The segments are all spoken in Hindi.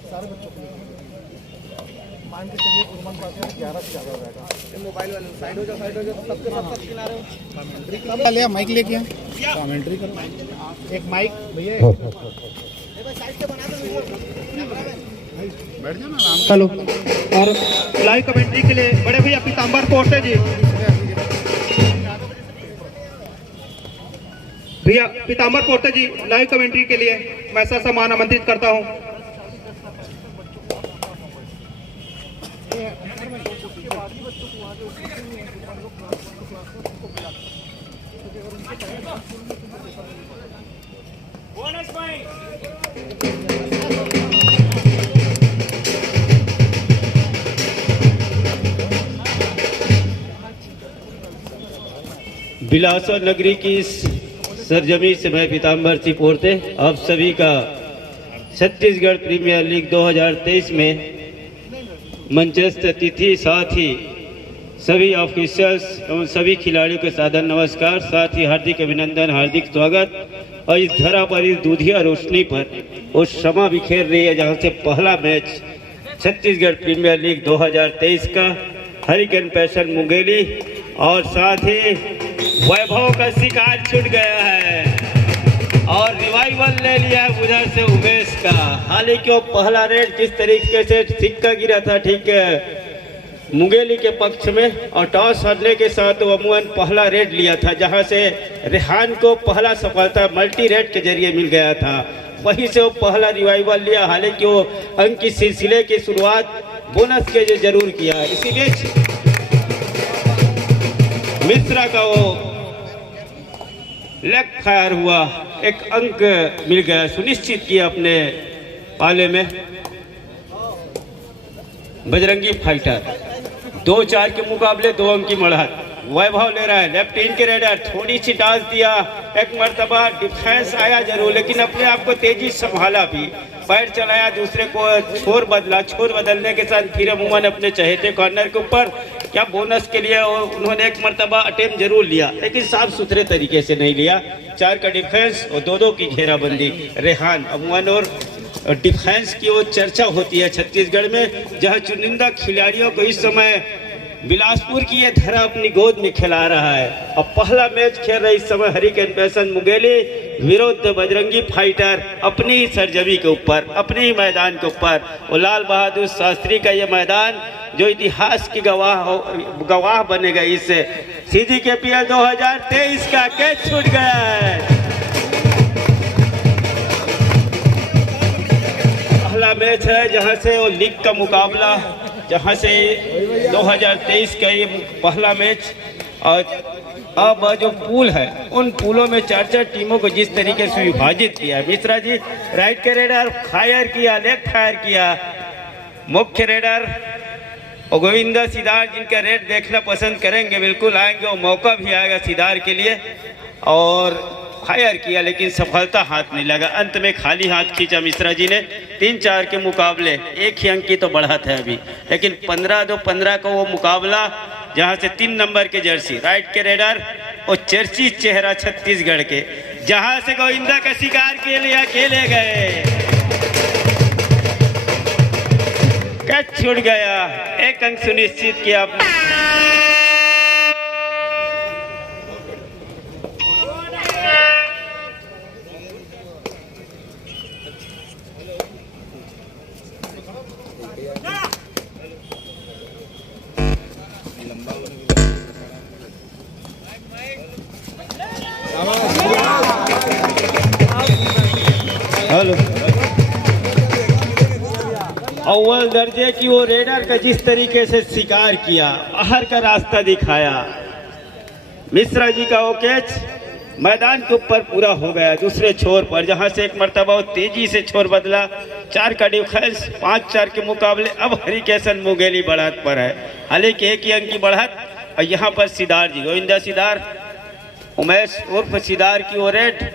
सारे बच्चों को मान के चलिए उर्मन पास में 11 से ज़्यादा हो जाएगा। मोबाइल वाले साइड हो जाओ सबके सब किनारे हो। ले माइक लेके कमेंट्री करो। एक माइक भैया साइड से बना दो बैठ जाओ ना आराम। हेलो। और लाइव कमेंट्री के लिए बड़े भैया पीताम्बर पोर्टे जी, भैया पीताम्बर पोर्टे जी लाइव कमेंट्री के लिए मैं सम्मान आमंत्रित करता हूं। बिलासपुर नगरी की इस सरजमी से मैं पीताम्बर सिंह पोर्ते आप सभी का छत्तीसगढ़ प्रीमियर लीग 2023 में मंचस्थ अतिथि साथ ही सभी ऑफिसर्स एवं सभी खिलाड़ियों के सादर नमस्कार, साथ ही हार्दिक अभिनंदन, हार्दिक स्वागत। और इस धरा पर, इस दूधिया रोशनी पर वो क्षमा बिखेर रही है जहां से पहला मैच छत्तीसगढ़ प्रीमियर लीग 2023 का हरिकेन पैशन मुंगेली और साथ ही वैभव का शिकार छूट गया है और रिवाइवल ले लिया है उधर से उमेश का। हालांकि वो पहला रेड जिस तरीके से सिक्का गिरा था ठीक है मुंगेली के पक्ष में और टॉस हारने के साथ वो अमूमन पहला रेड लिया था जहां से रेहान को पहला सफलता मल्टी रेड के जरिए मिल गया था, वहीं से वो पहला रिवाइवल लिया। हालांकि वो अंक की सिलसिले की शुरुआत बोनस के जो जरूर किया। इसी बीच मिश्रा का वो लेग फायर हुआ, एक अंक मिल गया, सुनिश्चित किया अपने पाले में बजरंगी फाइटर। 2-4 के मुकाबले 2 अंक की बढ़त वैभव ले रहा है। लेफ्ट इन के रेडर थोड़ी सी डांस दिया, एक मरतबा डिफेंस आया जरूर लेकिन अपने आप को तेजी संभाला भी, पैर चलाया, दूसरे को छोर बदला, छोर बदलने के साथ फिर अमूमन अपने चहेते कॉर्नर के ऊपर क्या बोनस के लिए उन्होंने एक मरतबा अटेम्प्ट जरूर लिया लेकिन साफ सुथरे तरीके से नहीं लिया। 4 का डिफेंस और 2-2 की घेराबंदी। रेहान अमूमन और डिफेंस की वो चर्चा होती है छत्तीसगढ़ में, जहां चुनिंदा खिलाड़ियों को इस समय बिलासपुर की ये धरा अपनी गोद में खिला रहा है। और पहला मैच खेल रहा है इस समय हरिकेन पैशन मुंगेली विरुद्ध बजरंगी फाइटर अपनी ही सरजमी के ऊपर, अपने ही मैदान के ऊपर। और लाल बहादुर शास्त्री का ये मैदान जो इतिहास की गवाह बनेगा इस CGKPL 2023 का। कैच छूट गया है। पहला मैच है जहां से वो लीग का मुकाबला, जहां से 2023 का ये पहला मैच। और अब जो पूल है उन पूलों में 4-4 टीमों को जिस तरीके से विभाजित किया, मिश्रा जी राइट के रेडर फायर किया, लेफ्ट फायर किया, मुख्य रेडर और गोविंदा सिदार जिनका रेड देखना पसंद करेंगे बिल्कुल आएंगे, वो मौका भी आएगा सिदार के लिए। और फायर किया लेकिन सफलता हाथ नहीं लगा, अंत में खाली हाथ खींचा मिश्रा जी ने। 3-4 के मुकाबले 1 ही अंक की तो बढ़त है अभी, लेकिन 15-15 का वो मुकाबला जहां से 3 नंबर के जर्सी राइट के रेडर और चर्चित चेहरा छत्तीसगढ़ के, जहां से गोविंदा का शिकार के लिए अकेले गए, कैच छूट गया, 1 अंक सुनिश्चित किया आपने। हेलो। अव्वल दर्जे की वो रेडर का जिस तरीके से शिकार किया, बाहर का रास्ता दिखाया, मिश्रा जी का वो कैच मैदान के ऊपर पूरा हो गया दूसरे छोर पर, जहां से एक मरतबा वो तेजी से छोर बदला। 4 का डिफेंस, 5-4 के मुकाबले अब हरिकेन मुंगेली बढ़त पर है, हालांकि 1 ही अंक की बढ़त। और यहाँ पर सिदार जी, गोविंदा सिदार, उमेश उर्फ सिदार की वो रेड,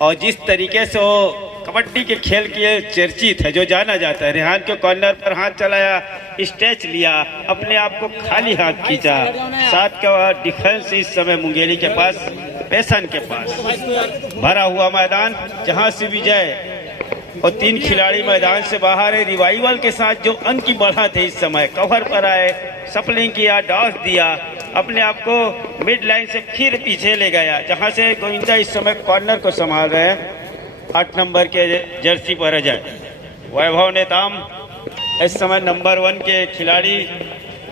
और जिस तरीके से वो कबड्डी के खेल के चर्चित है, जो जाना जाता है, रेहान के कॉर्नर पर हाथ चलाया, स्टेच लिया, अपने आप को खाली हाथ खींचा। 7 का डिफेंस इस समय मुंगेली के पास, पैशन के पास भरा हुआ मैदान, जहां से विजय और 3 खिलाड़ी मैदान से बाहर है। रिवाइवल के साथ जो अंक की बढ़त है इस समय, कवर पर आए, सपलिंग किया, डॉस दिया, अपने आप को मिड लाइन से फिर पीछे ले गया, जहां से गोविंदा इस समय कॉर्नर को संभाल रहे हैं। 8 नंबर के जर्सी पर अजय। वैभव नेताम इस समय नंबर 1 के खिलाड़ी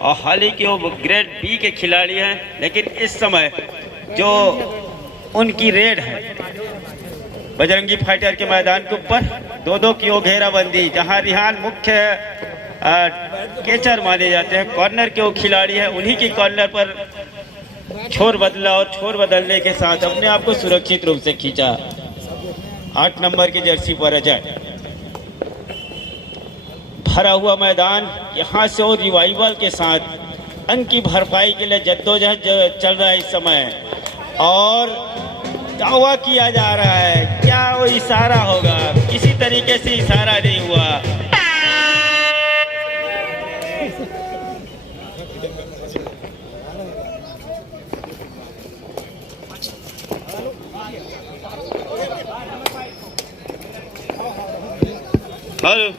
और हाल ही के वो ग्रेड बी के खिलाड़ी हैं, लेकिन इस समय जो उनकी रेड है बजरंगी फाइटर के मैदान के ऊपर 2-2 की वो घेराबंदी, जहां रिहान मुख्य कैचर माने जाते हैं, कॉर्नर के वो खिलाड़ी हैं, उन्हीं की कॉर्नर पर छोर बदला और छोर बदलने के साथ अपने आप को सुरक्षित रूप से खींचा। 8 नंबर की जर्सी पर अजय। भरा हुआ मैदान, यहाँ से वो रिवाइवल के साथ अंक की भरपाई के लिए जद्दोजहद चल रहा है इस समय, और दावा किया जा रहा है क्या वो इशारा होगा, किसी तरीके से इशारा नहीं हुआ। हेलो,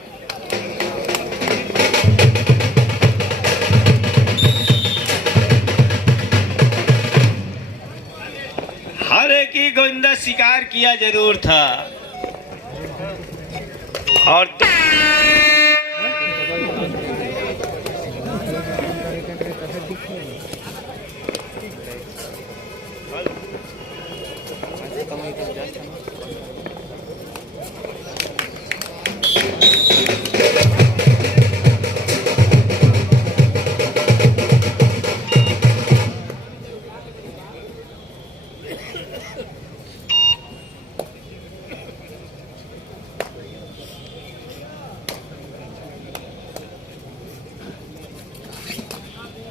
हर एक ही गोविंदा शिकार किया जरूर था, और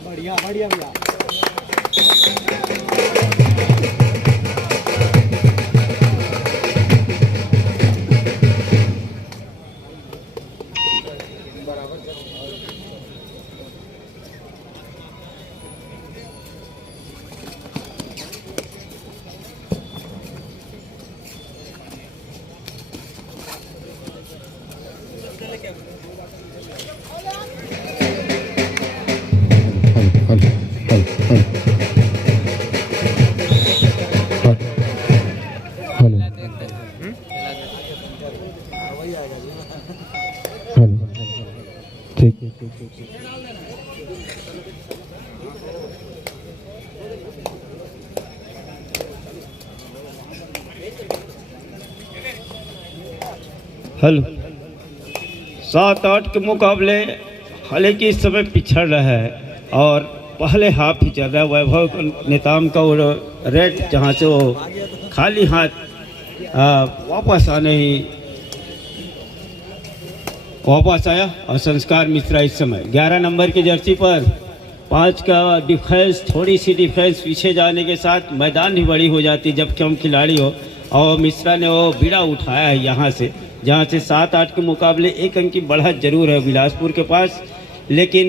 बढ़िया बढ़िया भैया। हेलो, 7-8 के मुकाबले हालांकि इस समय पिछड़ रहा है और पहले हाफ ही चल रहा है। वैभव नेताम का वो रेड, जहाँ से वो खाली हाथ वापस आया, और संस्कार मिश्रा इस समय 11 नंबर की जर्सी पर 5 का डिफेंस, थोड़ी सी डिफेंस पीछे जाने के साथ मैदान भी बड़ी हो जाती जबकि हम खिलाड़ी हो, और मिश्रा ने वो बीड़ा उठाया है यहाँ से, जहाँ से 7-8 के मुकाबले 1 अंक की बढ़त जरूर है बिलासपुर के पास, लेकिन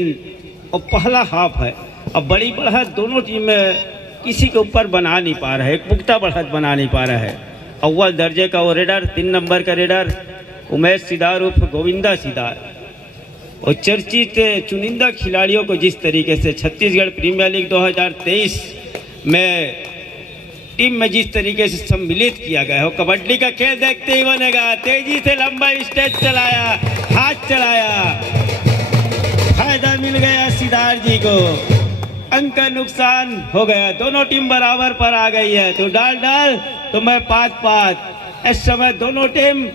अब पहला हाफ है। अब बड़ी बढ़त दोनों टीम में किसी के ऊपर बना नहीं पा रहा है, एक पुख्ता बढ़त बना नहीं पा रहा है। अव्वल दर्जे का वो रेडर, 3 नंबर का रेडर उमेश सिदार उर्फ गोविंदा सिदार, और चर्चित चुनिंदा खिलाड़ियों को जिस तरीके से छत्तीसगढ़ प्रीमियर लीग 2023 में टीम में जिस तरीके से सम्मिलित किया गया है, कबड्डी का खेल देखते ही बनेगा। तेजी से लंबा स्टेज चलाया, हाथ चलाया, फायदा मिल गया सिदार जी को, अंक का नुकसान हो गया। दोनों टीम बराबर पर आ गई है, तो डाल तो मैं 5-5। इस समय दोनों टीम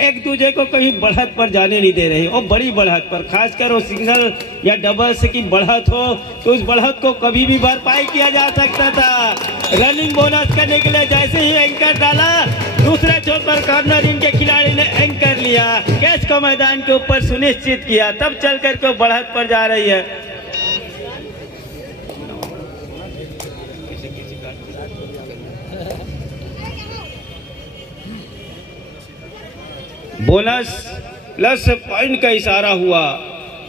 एक दूसरे को कहीं बढ़त पर जाने नहीं दे रही, और बड़ी बढ़त पर, खासकर वो सिंगल या डबल्स की बढ़त हो तो उस बढ़त को कभी भी भरपाई किया जा सकता था। रनिंग बोनस करने के लिए जैसे ही एंकर डाला, दूसरे छोर पर कॉर्नर इनके खिलाड़ी ने एंकर लिया, कैच को मैदान के ऊपर सुनिश्चित किया, तब चल करके बढ़त पर जा रही है। बोनस प्लस पॉइंट का इशारा हुआ।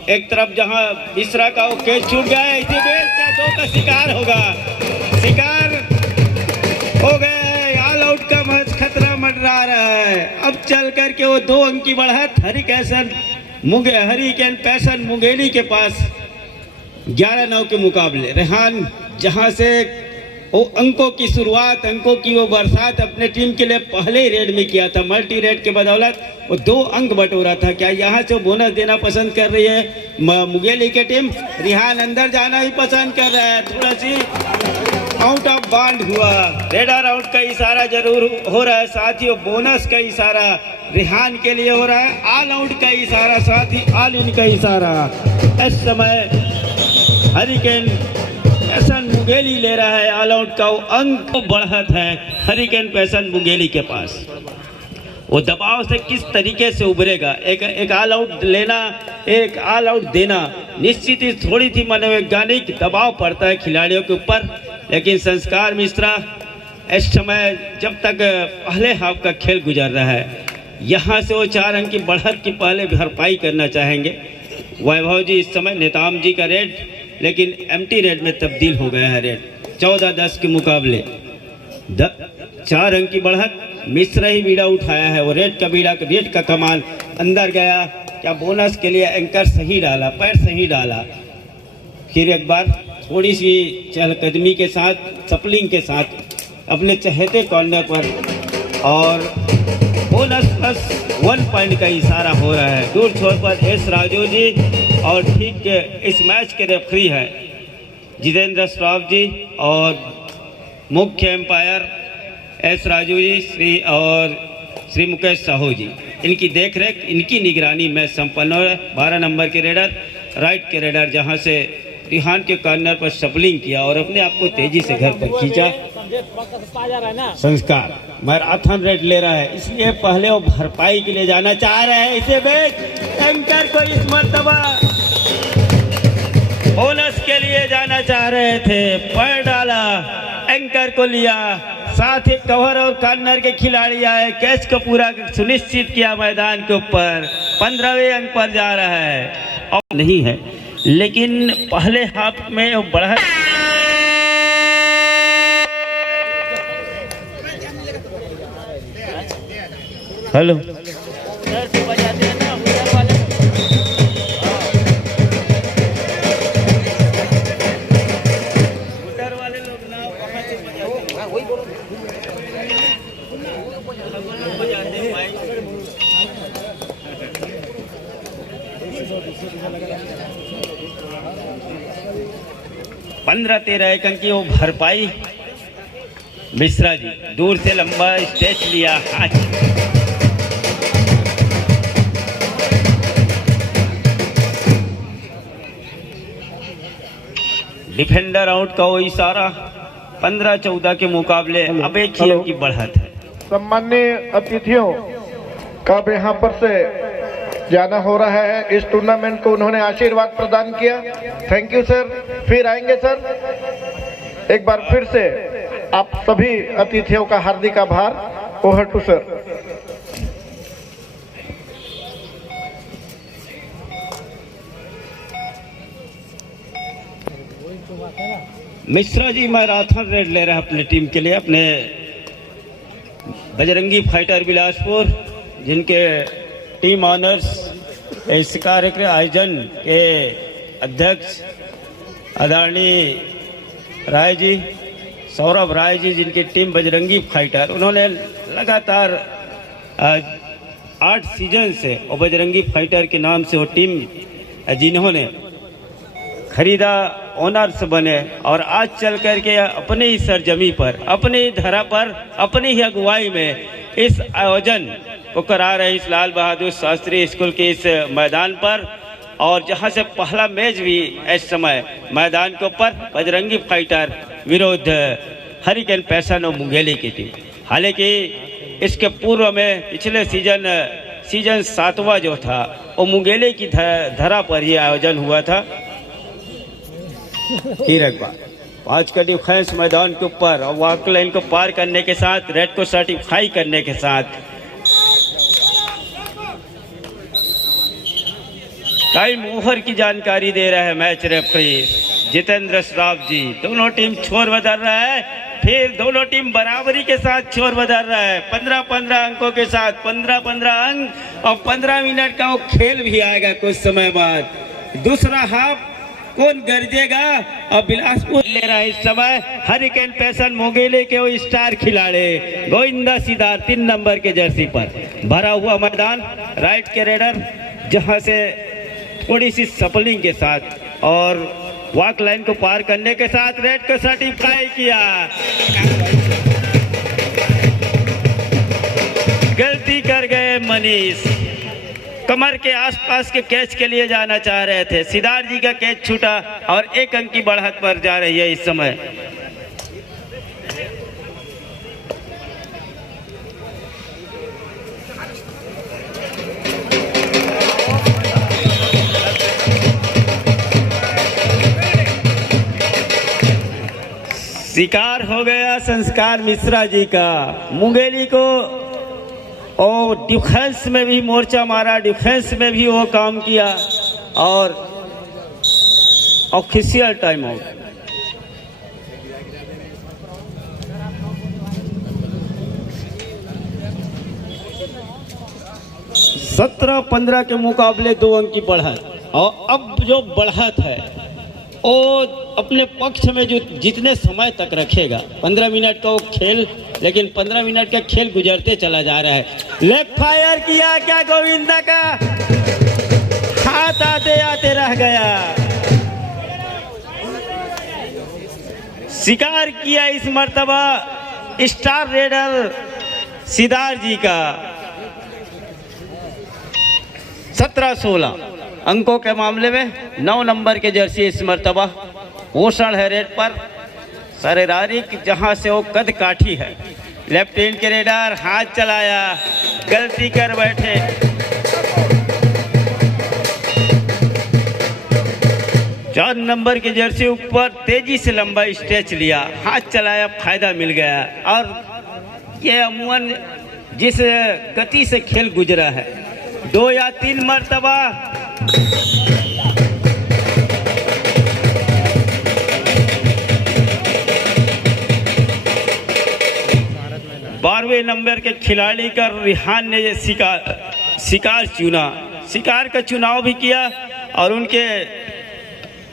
एक तरफ जहां मिश्रा का वो कैच छूट गया है, इसी बेस का 2 का शिकार होगा, शिकार हो गया है। ऑल आउट का मैच खतरा मंडरा आ रहा है। अब चल करके वो 2 अंक की बढ़त हरिकेन पैसन मुंगेली के पास 11-9 के मुकाबले। रेहान जहां से वो अंकों की शुरुआत, अंकों की वो बरसात अपने टीम के लिए पहले ही रेड में किया था। मल्टी रेड के बदौलत वो 2 अंक बटोरा था। क्या यहाँ से बोनस देना पसंद कर रही है मुंगेली की टीम? रेहान अंदर जाना ही पसंद कर रहा है। थोड़ा सी आउट ऑफ बाउंड हुआ, रेडर आउट का इशारा जरूर हो रहा है, साथ ही बोनस का इशारा रेहान के लिए हो रहा है, ऑल आउट का इशारा, साथ ही ऑल इन का इशारा। इस समय हरिकेन पैसन मुंगेली ले रहा है ऑल आउट का, वो अंक बढ़त है हरिकेन पैसन मुंगेली के पास। वो दबाव से किस तरीके से उभरेगा, एक ऑल आउट लेना, एक ऑल आउट देना, निश्चित ही थोड़ी सी मनोवैज्ञानिक दबाव पड़ता है खिलाड़ियों के ऊपर। लेकिन संस्कार मिश्रा इस समय जब तक पहले हाफ का खेल गुजर रहा है, यहाँ से वो 4 अंक की बढ़त की पहले भरपाई करना चाहेंगे। वैभव जी इस समय नेताम जी का रेड, लेकिन एम्प्टी रेड में तब्दील हो गया है। रेड 14-10 के मुकाबले 4 अंक की बढ़त। मिश्रा ही बीड़ा उठाया है, वो रेड का कमाल अंदर गया। क्या बोनस के लिए एंकर सही डाला, पैर सही डाला। फिर एक बार थोड़ी सी चहलकदमी के साथ, सपलिंग के साथ अपने चहेते कॉर्नर पर, और बोनस +1 पॉइंट का इशारा हो रहा है। दूर छोर पर एस राजू जी, और ठीक इस मैच के रेफरी है जितेंद्र श्रॉफ जी, और मुख्य एम्पायर एस राजू जी श्री मुकेश साहू जी। इनकी देखरेख, इनकी निगरानी में संपन्न हो। 12 नंबर के रेडर, राइट के रेडर, जहां से रेहान के कॉर्नर पर शफलिंग किया और अपने आप को तेजी से घर पर खींचा। संस्कार मैराथन रेड ले रहा है, इसलिए पहले वो भरपाई के लिए जाना चाह रहे हैं। इसे बेच एंकर को इस मर्तबा बोनस के लिए जाना चाह रहे थे, पैर डाला, एंकर को लिया, साथ ही कवर और कॉर्नर के खिलाड़ी आए, कैच को पूरा सुनिश्चित किया मैदान के ऊपर। 15वें अंक पर जा रहा है और नहीं है, लेकिन पहले हाफ में वो बढ़त। हेलो पंद्रह 13 अंक की वो भरपाई। मिश्रा जी दूर से लंबा स्टेच लिया, डिफेंडर आउट का वो इशारा। 15-14 के मुकाबले अब एक ही अंक की बढ़त है। सम्माननीय अतिथियों का यहाँ पर से जाना हो रहा है। इस टूर्नामेंट को उन्होंने आशीर्वाद प्रदान किया। Thank you sir. फिर आएंगे सर। एक बार फिर से आप सभी अतिथियों का हार्दिक आभार। Over to sir. Mishra ji marathon raid ले रहे हैं अपने टीम के लिए, अपने बजरंगी फाइटर बिलासपुर, जिनके टीम ऑनर्स इस कार्यक्रम आयोजन के अध्यक्ष आदरणीय राय जी, सौरभ राय जी, जिनकी टीम बजरंगी फाइटर, उन्होंने लगातार 8 सीजन से और बजरंगी फाइटर के नाम से वो टीम जिन्होंने खरीदा, ओनर्स बने, और आज चल कर के अपने ही सरजमी पर, अपनी ही धरा पर, अपनी ही अगुवाई में इस आयोजन को करा रहे इस लाल बहादुर शास्त्री स्कूल के इस मैदान पर, और जहां से पहला मैच भी इस समय मैदान के ऊपर बजरंगी फाइटर विरोध हरिकेन पैसन और मुंगेली की टीम। हालांकि इसके पूर्व में पिछले सीजन 7वां जो था वो मुंगेली की धरा पर ही आयोजन हुआ था। फिर एक बार 5 का डिफेंस मैदान के ऊपर और वॉक लाइन को पार करने के साथ, रेड को सर्टिफाई करने के साथ टाइम ओवर की जानकारी दे रहा है मैच रेफरी जितेंद्र श्रॉफ जी। दोनों टीम छोर बदल रहा है, फिर दोनों टीम बराबरी के साथ छोर बदल रहा है। 15-15 अंकों के साथ 15-15 अंक और 15 मिनट का वो खेल भी आएगा कुछ समय बाद। दूसरा हाफ कौन गरजेगा और बिलासपुर ले रहा है इस समय हरिकेन पैसन मोगेले के वो स्टार खिलाड़ी गोविंदा सिदार 3 नंबर के जर्सी पर। भरा हुआ मैदान, राइट के रेडर जहां से थोड़ी सी सपलिंग के साथ और वॉक लाइन को पार करने के साथ रेड को सर्टिफाई किया। गलती कर गए मनीष, कमर के आसपास के कैच के लिए जाना चाह रहे थे। सिद्धार्थ जी का कैच छूटा और 1 अंक की बढ़त पर जा रही है इस समय। शिकार हो गया संस्कार मिश्रा जी का। मुंगेली को और डिफेंस में भी मोर्चा मारा, डिफेंस में भी वो काम किया और ऑफिशियल टाइम आउट। सत्रह 15 के मुकाबले 2 अंक की बढ़त और अब जो बढ़त है वो अपने पक्ष में जो जितने समय तक रखेगा। 15 मिनट का वो खेल, लेकिन 15 मिनट का खेल गुजरते चला जा रहा है। लेफ्ट फायर किया क्या गोविंदा का हाथ आते आते रह गया। शिकार किया इस मर्तबा स्टार रेडर सिद्धार्थ जी का। 17-16 अंकों के मामले में 9 नंबर के जर्सी इस मर्तबा पोषण है रेड पर। शारीरिक जहां से वो कद काठी है। लेफ्ट हैंड के रेडर हाथ चलाया, गलती कर बैठे। चार नंबर के जर्सी ऊपर तेजी से लंबा स्ट्रेच लिया, हाथ चलाया, फायदा मिल गया। और ये अमूमन जिस गति से खेल गुजरा है 2 या 3 मर्तबा बारहवें नंबर के खिलाड़ी का रिहान ने ये शिकार चुना। शिकार का चुनाव भी किया और उनके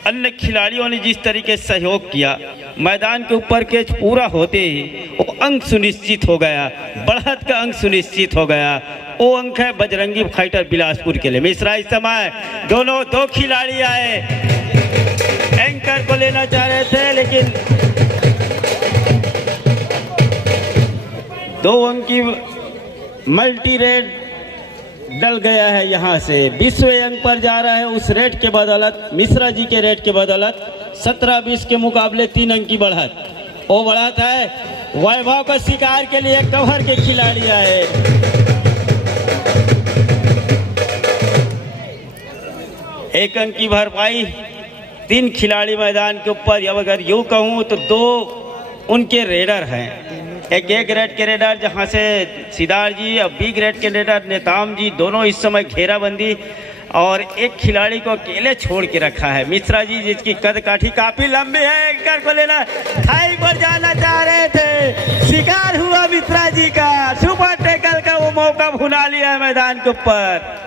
अन्य खिलाड़ियों ने जिस तरीके से सहयोग किया, मैदान के ऊपर कैच पूरा होते ही वो अंक सुनिश्चित हो गया, बढ़त का अंक सुनिश्चित हो गया। वो अंक है बजरंगी फाइटर बिलासपुर के लिए। मिश्रा इस समय दोनों 2 खिलाड़ी आए, एंकर को लेना चाह रहे थे लेकिन 2 अंक की मल्टी रेड डल गया है। यहाँ से 20वें अंक पर जा रहा है उस रेड के बदौलत, मिश्रा जी के रेड के बदौलत 17-20 के मुकाबले 3 अंक की बढ़त। वो बढ़त है वैभव का शिकार के लिए कवर के खिलाड़ी आए। एक अंक की भरपाई, 3 खिलाड़ी मैदान के ऊपर। अब अगर यूँ कहूँ तो 2 उनके रेडर हैं। एक ए ग्रेड के रेडर जहां से सिद्धार्थ जी और बी ग्रेड के रेडर नेताम जी दोनों इस समय घेराबंदी और एक खिलाड़ी को अकेले छोड़ के रखा है मिश्रा जी, जिसकी कद काठी काफी लंबी है। एंकर को लेना थाई पर जाना चाह रहे थे, शिकार हुआ मिश्रा जी का। सुपर टैकल का वो मौका भुला लिया है मैदान के ऊपर।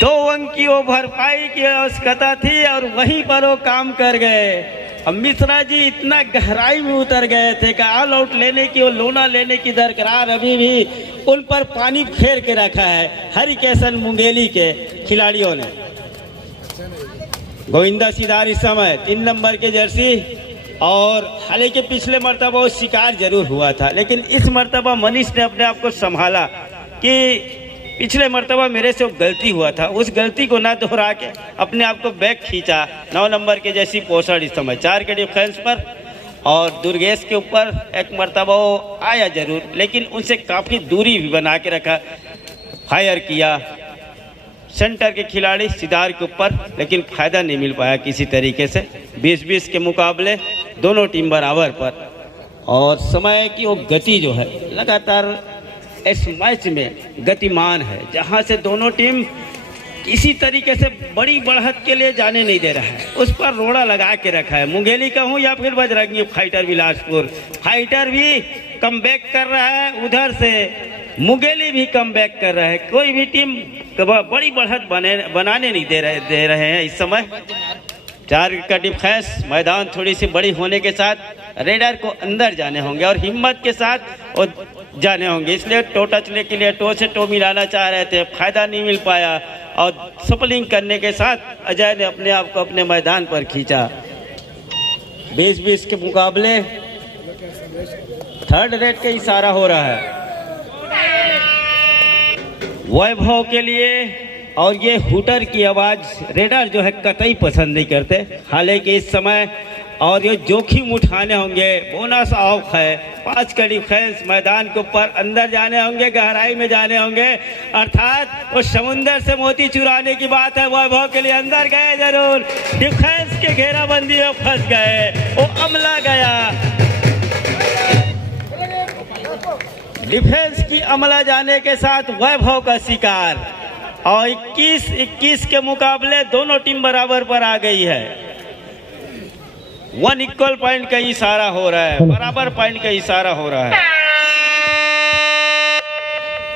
2 अंक की वो भरपाई की आवश्यकता थी और वहीं पर वो काम कर गए। अब मिश्रा जी इतना गहराई में उतर गए थे कि ऑल आउट लेने की और लोना लेने की दरकरार अभी भी उन पर पानी फेर के रखा है हरिकेशन मुंगेली के खिलाड़ियों ने। गोविंदा सिदार इस समय 3 नंबर के जर्सी और हालांकि पिछले मर्तबा वो शिकार जरूर हुआ था, लेकिन इस मर्तबा मनीष ने अपने आप को संभाला कि पिछले मर्तबा मेरे से वो गलती हुआ था, उस गलती को ना दोहरा के अपने आप को बैक खींचा। 9 नंबर के जैसी पोषण इस समय 4 के डिफेंस पर और दुर्गेश के ऊपर एक मर्तबा वो आया जरूर, लेकिन उनसे काफ़ी दूरी भी बना के रखा। फायर किया सेंटर के खिलाड़ी सिदार के ऊपर, लेकिन फ़ायदा नहीं मिल पाया किसी तरीके से। 20-20 के मुकाबले दोनों टीम बराबर पर और समय की वो गति जो है लगातार इस मैच में गतिमान है, जहां से दोनों टीम किसी तरीके से बड़ी बढ़त के लिए जाने नहीं दे रहा है, उस पर रोड़ा लगा के रखा है। मुंगेली का हूँ या फिर बजरंगी फाइटर बिलासपुर, फाइटर भी कमबैक कर रहा है, उधर से मुंगेली भी कमबैक कर रहा है। कोई भी टीम बड़ी बढ़त बनाने नहीं दे रहे हैं इस समय। 4 का डिफेंस, मैदान थोड़ी सी बड़ी होने के साथ रेडर को अंदर जाने होंगे और हिम्मत के साथ और जाने होंगे, इसलिए टो टचने के लिए टो से टो मिलाना चाह रहे थे, फायदा नहीं मिल पाया और सपलिंग करने के साथ अजय ने अपने आप को अपने मैदान पर खींचा। 20-20 के मुकाबले थर्ड रेड का इशारा हो रहा है वैभव के लिए, और ये हुटर की आवाज़ रेडर जो है कतई पसंद नहीं करते। हालांकि इस समय और ये जोखिम उठाने होंगे, बोनस ऑफ है, 5 का डिफेंस, मैदान के ऊपर अंदर जाने होंगे, गहराई में जाने होंगे, अर्थात वो समुंदर से मोती चुराने की बात है। वैभव के लिए अंदर गए जरूर, डिफेंस के घेराबंदी में फंस गए, वो अमला गया, डिफेंस की अमला जाने के साथ वैभव का शिकार। और 21-21 के मुकाबले दोनों टीम बराबर पर आ गई है। 1 इक्वल पॉइंट का इशारा हो रहा है, बराबर पॉइंट का इशारा हो रहा है।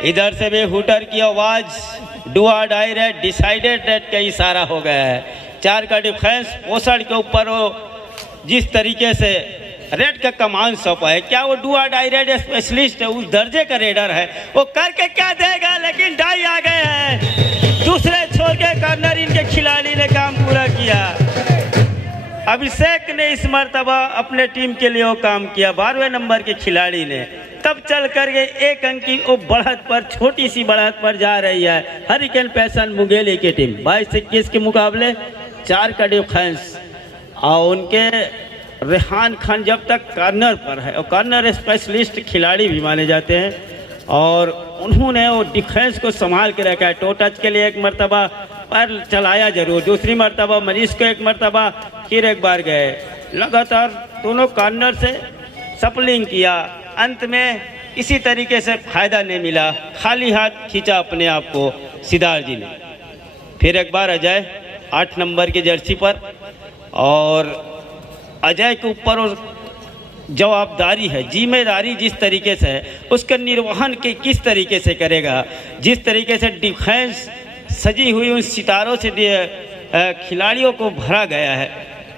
इधर से भी हुटर की आवाज, डुआ डाई रेड, डिसाइडेड रेड का इशारा हो गया है। 4 का डिफेंस, पोसड़ के ऊपर वो जिस तरीके से रेड का कमान सौंपा है, क्या वो डुआ डाई रेड स्पेशलिस्ट है, उस दर्जे का रेडर है, वो करके क्या देगा, लेकिन डाई आ गए हैं। दूसरे छोर के कॉर्नर इनके खिलाड़ी ने काम पूरा किया। अभिषेक ने इस मर्तबा अपने टीम के लिए वो काम किया, 12वें नंबर के खिलाड़ी ने, तब चल कर के 1 अंक की वो बढ़त पर, छोटी सी बढ़त पर जा रही है हरिकेन पैशन मुंगेली की टीम। 22-21 के मुकाबले 4 का डिफेंस, और उनके रेहान खान जब तक कॉर्नर पर है, और कॉर्नर स्पेशलिस्ट खिलाड़ी भी माने जाते हैं, और उन्होंने वो डिफेंस को संभाल के रखा है। टो टच के लिए 1 मरतबा पर चलाया जरूर, दूसरी मरतबा मनीष को 1 मरतबा, फिर 1 बार गए, लगातार दोनों कॉर्नर से सपलिंग किया। अंत में किसी तरीके से फायदा नहीं मिला, खाली हाथ खींचा अपने आप को सिद्धार्थ जी ने। फिर 1 बार अजय 8 नंबर की जर्सी पर, और अजय के ऊपर जवाबदारी है, जिम्मेदारी जिस तरीके से है उसका निर्वहन के किस तरीके से करेगा। जिस तरीके से डिफेंस सजी हुई उन सितारों से खिलाड़ियों को भरा गया है,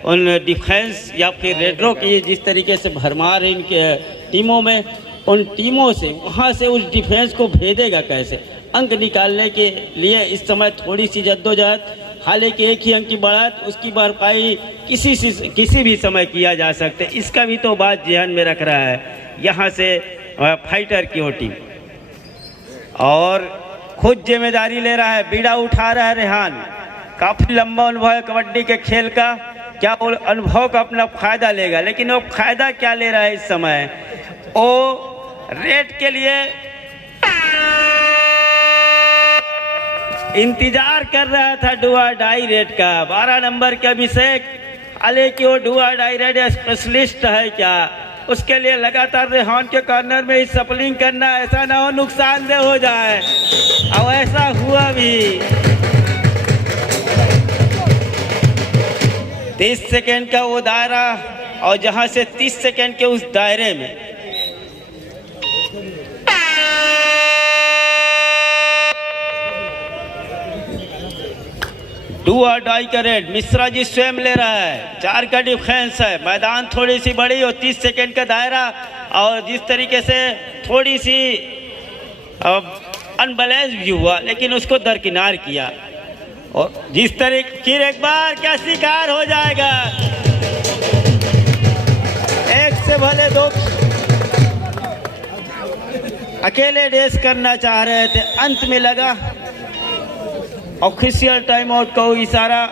उन डिफेंस या फिर रेडरों की जिस तरीके से भरमार इनके टीमों में, उन टीमों से वहाँ से उस डिफेंस को भेदेगा कैसे। अंक निकालने के लिए इस समय थोड़ी सी जद्दोजहद, हालांकि 1 ही अंक की बढ़त, उसकी भरपाई किसी भी समय किया जा सकता है, इसका भी तो बात ध्यान में रख रहा है यहाँ से फाइटर की वो टीम, और खुद जिम्मेदारी ले रहा है, बीड़ा उठा रहा है रेहान। काफ़ी लंबा अनुभव है कबड्डी के खेल का, क्या वो अनुभव का अपना फायदा लेगा, लेकिन वो फायदा क्या ले रहा है इस समय, वो रेड के लिए इंतजार कर रहा था डुआ डाई रेड का। 12 नंबर के अभिषेक, हालांकि वो डुआ डाई रेड स्पेशलिस्ट है क्या, उसके लिए लगातार रेहान के कॉर्नर में ही सपलिंग करना, ऐसा ना हो नुकसानदेह हो जाए, और ऐसा हुआ भी। 30 सेकेंड का वो दायरा, और जहां से 30 सेकेंड के उस दायरे में डुआ डाई का रेड मिश्रा जी स्वयं ले रहा है। 4 का डिफेंस है, मैदान थोड़ी सी बड़ी और 30 सेकेंड का दायरा, और जिस तरीके से थोड़ी सी अनबैलेंस भी हुआ, लेकिन उसको दरकिनार किया, और जिस तरीके फिर 1 बार क्या शिकार हो जाएगा, 1 से भले 2 अकेले रेस करना चाह रहे थे, अंत में लगा ऑफिशियल टाइम आउट का इशारा।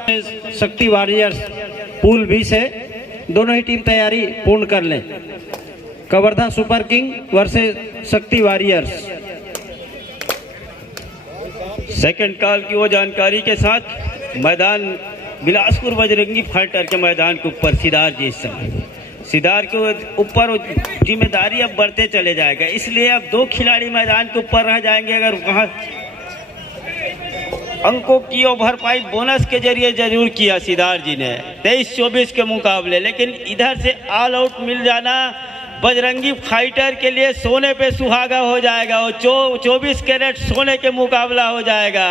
शक्ति वॉरियर्स पूल बी से दोनों ही टीम तैयारी पूर्ण कर लें। कवर्धा सुपर किंग वर्सेस शक्ति वॉरियर्स। सेकंड कॉल की वो जानकारी के साथ मैदान बिलासपुर बजरंगी फाइटर के मैदान के ऊपर सिद्धार्थ जी इस समय सिद्धार्थ के ऊपर जिम्मेदारी अब बढ़ते चले जाएगा, इसलिए अब 2 खिलाड़ी मैदान के ऊपर रह जाएंगे। अगर वहाँ अंकों की भरपाई बोनस के जरिए जरूर किया सिद्धार्थ जी ने 23-24 के मुकाबले, लेकिन इधर से ऑल आउट मिल जाना बजरंगी फाइटर के लिए सोने पे सुहागा हो जाएगा। वो 24 कैरेट सोने के मुकाबला हो जाएगा।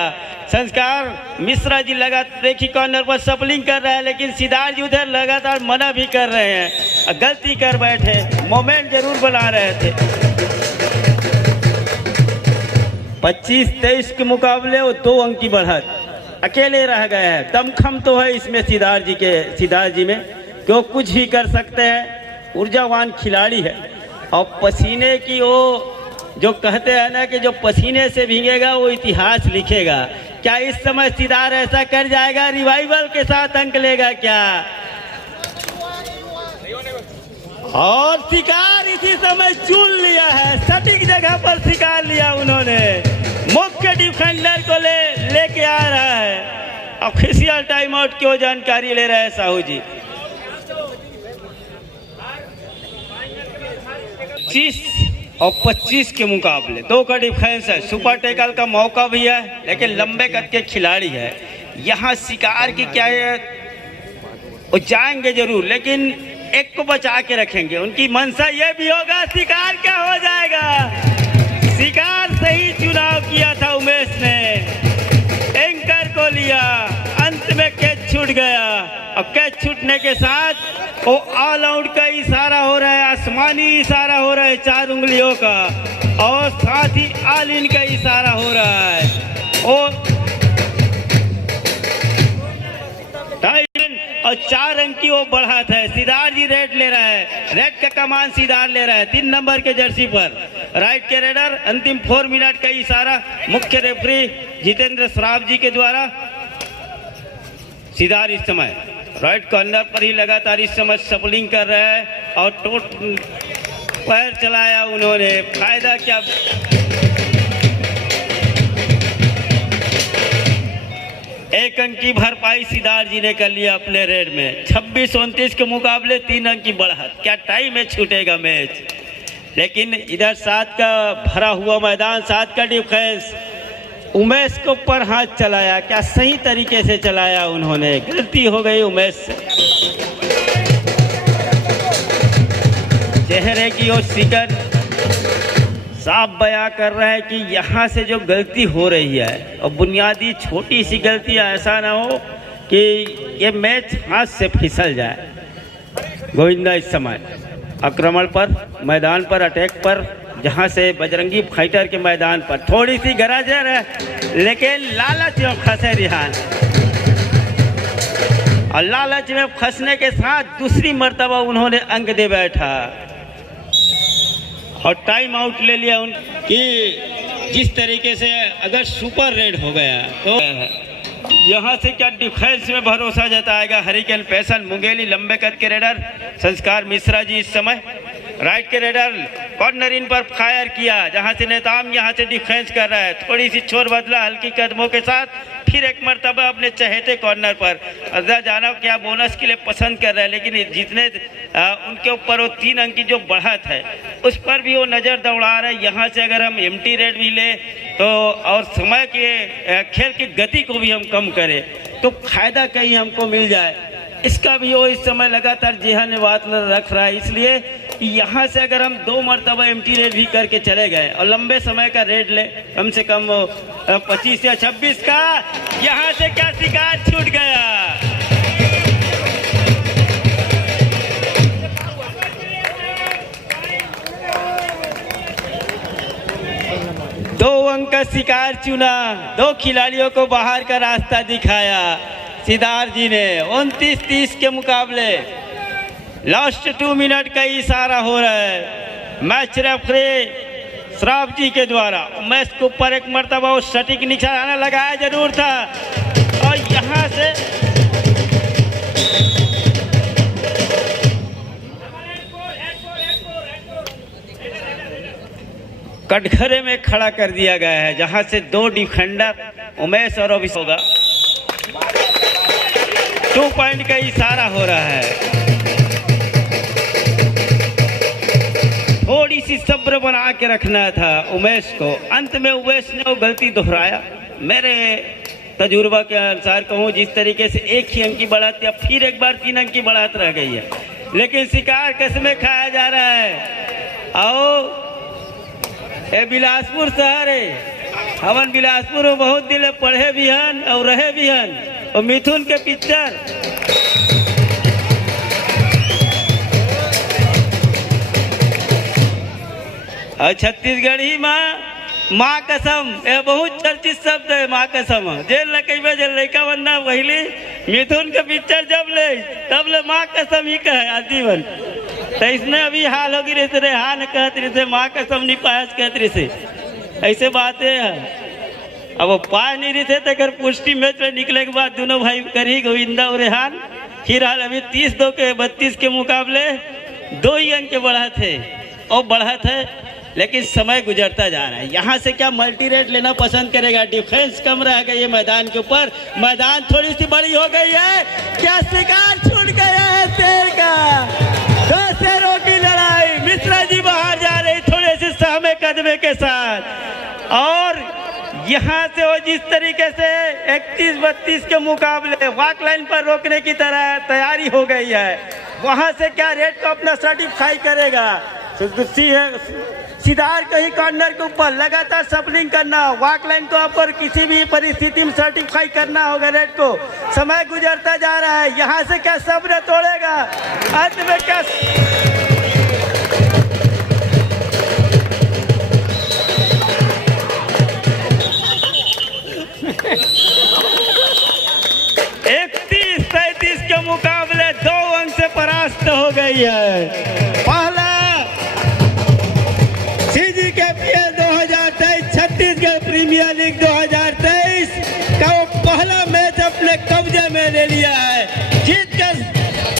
संस्कार मिश्रा जी लगातार देखी कॉर्नर पर सपलिंग कर रहा है, लेकिन सिद्धार्थ जी उधर लगातार मना भी कर रहे हैं, गलती कर बैठे, मोमेंट जरूर बना रहे थे। 25-23 के मुकाबले वो 2 अंक की बढ़त, अकेले रह गए हैं। दमखम तो है इसमें सिद्धार्थ जी में, क्यों कुछ ही कर सकते हैं, ऊर्जावान खिलाड़ी है। और पसीने की वो जो कहते हैं ना कि जो पसीने से भीगेगा वो इतिहास लिखेगा। क्या इस समय सिद्धार्थ ऐसा कर जाएगा, रिवाइवल के साथ अंक लेगा क्या? और शिकार इसी समय चुन लिया है, सटीक जगह पर शिकार लिया उन्होंने, मुख्य डिफेंडर को लेके आ रहा है। ऑफिशियल टाइम आउट की जानकारी ले रहे हैं साहू जी। 25 और 25 के मुकाबले 2 का डिफेंस है, सुपर टैकल का मौका भी है, लेकिन लंबे कद के खिलाड़ी है। यहाँ शिकार की क्या है, वो जाएंगे जरूर, लेकिन एक को बचा के रखेंगे। उनकी मंशा ये भी होगा शिकार क्या हो जाएगा। शिकार सही चुनाव किया था उमेश ने, एंकर को लिया, अंत में कैच छूट गया। और कैच छूटने के साथ वो ऑल आउट का इशारा हो रहा है, आसमानी इशारा हो रहा है 4 उंगलियों का, और साथ ही ऑल इन का इशारा हो रहा है। और 4 अंक की वो बढ़त है। सिद्धार्थ जी रेड ले रहा है, रेड का कमान सिद्धार्थ ले रहा है 3 नंबर के जर्सी पर। राइट के रेडर, अंतिम 4 मिनट का इशारा मुख्य रेफरी जितेंद्र श्राफ जी के द्वारा। सिद्धार्थ इस समय राइट कॉर्नर पर ही लगातार इस समय सपलिंग कर रहा है, और पैर चलाया उन्होंने, फायदा क्या। एक अंक की भरपाई सिद्धार्थ जी ने कर लिया अपने रेड में। 26-29 के मुकाबले 3 अंक की बढ़त। क्या टाइम में छूटेगा मैच, लेकिन इधर 7 का भरा हुआ मैदान, 7 का डिफेंस, उमेश के ऊपर हाथ चलाया, क्या सही तरीके से चलाया उन्होंने, गलती हो गई उमेश से। चेहरे की वो शिकन साफ बयां कर रहा है कि यहाँ से जो गलती हो रही है, और बुनियादी छोटी सी गलती, ऐसा ना हो कि ये मैच हाथ से फिसल जाए। गोविंदा इस समय आक्रमण पर, मैदान पर, अटैक पर, जहाँ से बजरंगी फाइटर के मैदान पर थोड़ी सी गरज है, लेकिन लालच में फंसे रिहान, और लालच में फंसने के साथ दूसरी मर्तबा उन्होंने अंक दे बैठा, और टाइम आउट ले लिया कि जिस तरीके से अगर सुपर रेड हो गया तो यहाँ से क्या डिफेंस में भरोसा जताएगा हरिकेन पैसन मुंगेली। लंबे कद के रेडर संस्कार मिश्रा जी इस समय राइट के रेडर कॉर्नर इन पर फायर किया, जहाँ से नेताम यहाँ से डिफेंस कर रहा है। थोड़ी सी छोर बदला हल्की कदमों के साथ, फिर एक मरतबा अपने चहेते कॉर्नर पर। अजहर जानव क्या बोनस के लिए पसंद कर रहा है, लेकिन जितने उनके ऊपर वो 3 अंक की जो बढ़त है उस पर भी वो नज़र दौड़ा रहा है। यहाँ से अगर हम एम्प्टी रेड भी ले तो, और समय के खेल की गति को भी हम कम करें तो फायदा कहीं हमको मिल जाए, इसका भी वो इस समय लगातार जेहन बात रख रहा है। इसलिए यहाँ से अगर हम 2 मरतबा एम्प्टी रेड भी करके चले गए और लंबे समय का रेड ले, कम से कम 25 या 26 का, यहाँ से क्या शिकार छूट गया। दो अंक का शिकार चुना, 2 खिलाड़ियों को बाहर का रास्ता दिखाया सिद्धार्थ जी ने। 29-30 के मुकाबले लास्ट 2 मिनट का इशारा हो रहा है मैच रेफरी श्राफ जी के द्वारा। मैच के ऊपर एक मरतबा वो सटीक निशाना लगाया जरूर था, और यहाँ से कटघरे में खड़ा कर दिया गया है, जहां से 2 डिफेंडर उमेश और अभिषेक होगा। 2 पॉइंट का इशारा हो रहा है। थोड़ी सी सब्र बना के रखना था उमेश को। अंत में उमेश ने वो गलती दोहराया। मेरे तजुर्बा के अनुसार कहूँ, जिस तरीके से एक ही अंक की बढ़त, या फिर एक बार 3 अंक की बढ़त रह गई है, लेकिन शिकार किसमें खाया जा रहा है। आओ ये बिलासपुर शहर है, हमन बिलासपुर में बहुत दिल पढ़े भी हन और रहे भी हन। और मिथुन के पिक्चर और छत्तीसगढ़ी माँ कसम, ये बहुत चर्चित शब्द है माँ कसम। जेल लगे जे लड़का बंदा पहली मिथुन के पिक्चर जब ले तब ले माँ कसम ही कहे आजीवन। तो इसने अभी हाल होगी रहते रहे, हाँ न कहते रहे माँ कसम नहीं पायस कहते रहे से, ऐसे बातें हैं। अब वो पाए नहीं रहे थे तो अगर पुष्टि मैच में निकले के बाद दोनों भाई करी गोविंदा और रेहान। फिर हाल अभी 30-2 के 32 के मुकाबले 2 ही अंक के बढ़ा थे और बढ़ा थे, लेकिन समय गुजरता जा रहा है। यहाँ से क्या मल्टी रेट लेना पसंद करेगा, डिफेंस कम रह गई है मैदान के ऊपर, मैदान थोड़ी सी बड़ी हो गई है। क्या शिकार छूट गया है शेर का, 2 शेरों की लड़ाई। मिश्रा जी बाहर जा रहे थोड़े से सहमे कदमे के साथ। और यहाँ से वो जिस तरीके से 31-32 के मुकाबले वॉक लाइन पर रोकने की तरह तैयारी हो गई है, वहाँ से क्या रेट को अपना सर्टिफाई करेगा। सिदार कहीं कॉर्नर के ऊपर लगातार सपलिंग करना, वॉक लाइन को ऊपर किसी भी परिस्थिति में सर्टिफाई करना होगा रेट को। समय गुजरता जा रहा है, यहाँ से क्या सब्र तोड़ेगा, अंत में क्या के मुकाबले 2 अंक से परास्त हो गई है। पहला CGKPL 2023 छत्तीसगढ़ प्रीमियर लीग 2023 का वो पहला मैच अपने कब्जे में ले लिया है।